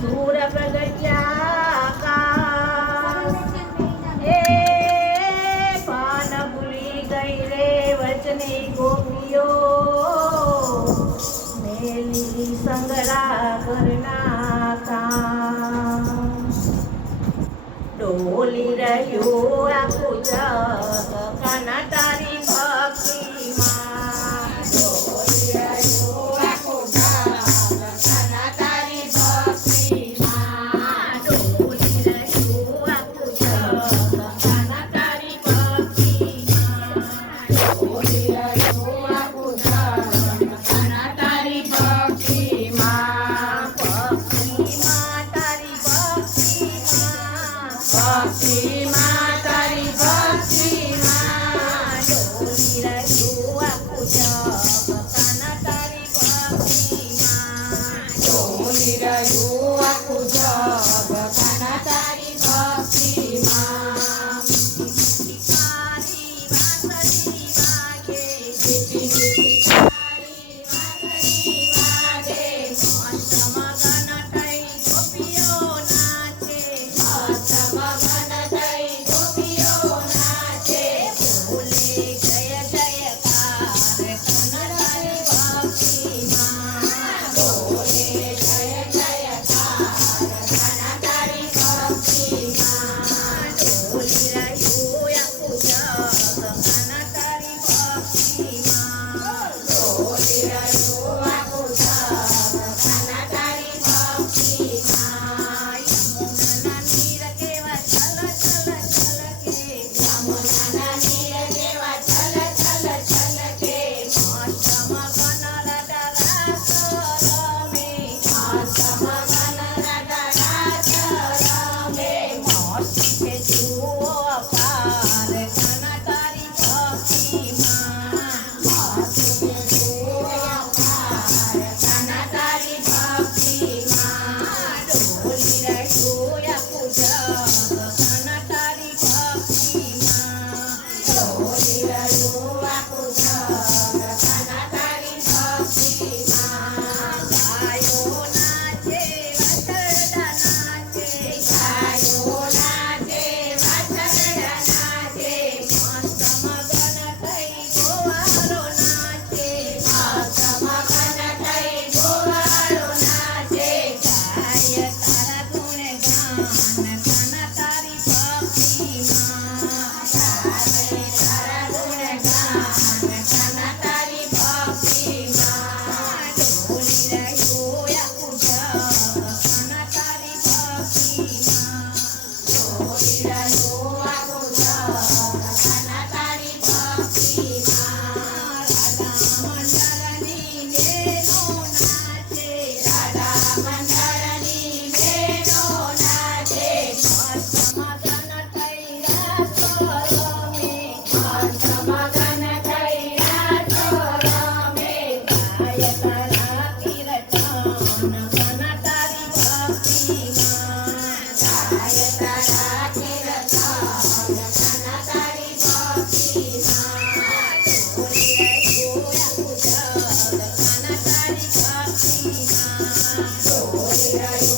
सूर प्रगट्या का ए पान भूली गई रे वचने गोपियो मेली संगरा करना का डोली रह्यो आखो जग काना तारी भक्ति मां डोली रह्यो आखो जग काना तारी भक्ति मां डोली रह्यो आखो जग काना तारी भक्ति मां डोली रह्यो आखो जग काना तारी भक्ति मां भक्ति मां तारी भक्ति मां भक्ति मां तारी भक्ति मां डोली रह्यो आखो जग काना तारी भक्ति मां डोली रह्यो आखो जग काना तारी भक्ति मां भिखारी वासरी वागे भिटी भिटी भिखारी वासरी वागे मस्त मगन થઈ ગોપીઓ નાચે મસ્ત મગન થઈ ગોપીઓ નાચે બોલે જય જયકાર કનડાની ભક્તિ માં બોલે જય જયકાર કનડાની ભક્તિ માં ડોલી રહ્યો આખો જગ કનડાની ભક્તિ માં ડોલી રહ્યો આખો જગ કનડાની ભક્તિ માં યમુના નીર કેવા ચલ ચલ ચલ કે યમુના નીર કેવા ચલ ચલ ચલ કે મસ્ત મગન રાધા રાસ રમે મસ્ત મગન રાધા રાસ રમે મસ્ત છે જુઓ અપાર કાના તારી ભક્તિ માં મસ્ત છે જુઓ અપાર કાના તારી ભક્તિ માં ડોલી રહ્યો આખો જગ કાના તારી ભક્તિ માં ડોલી રહ્યો આખો જગ કાના તારી ભક્તિ માં ગાયો નાચે વાછરડા નાચે ગાયો નાચે વાછરડા નાચે મસ્ત મગન થઈ ગોવાળો નાચે મસ્ત મગન થઈ ગોવાળો નાચે ગાય તારા ગુણ ગાન કાના તારી ભક્તિ માં ગાય તારા ગુણ ગાન કાના તારી ભક્તિ માં ડોલી રહ્યો આખો જગ કાના તારી ભક્તિ માં ડોલી રહ્યો આખો જગ કાના તારી ભક્તિ માં રાધા મંડળની બહેનો નાચે રાધા મંડળની બહેનો નાચે મસ્ત મગન થઈ રાસો રમે મસ્ત મગન થઈ રાસો રમે ગાય તારા કીર્તન કાના તારી ભક્તિ માં ગાય તારા કીર્તન કાના તારી ભક્તિ માં ડોલી રહ્યો આખો જગ કાના તારી ભક્તિ માં ડોલી રહ્યો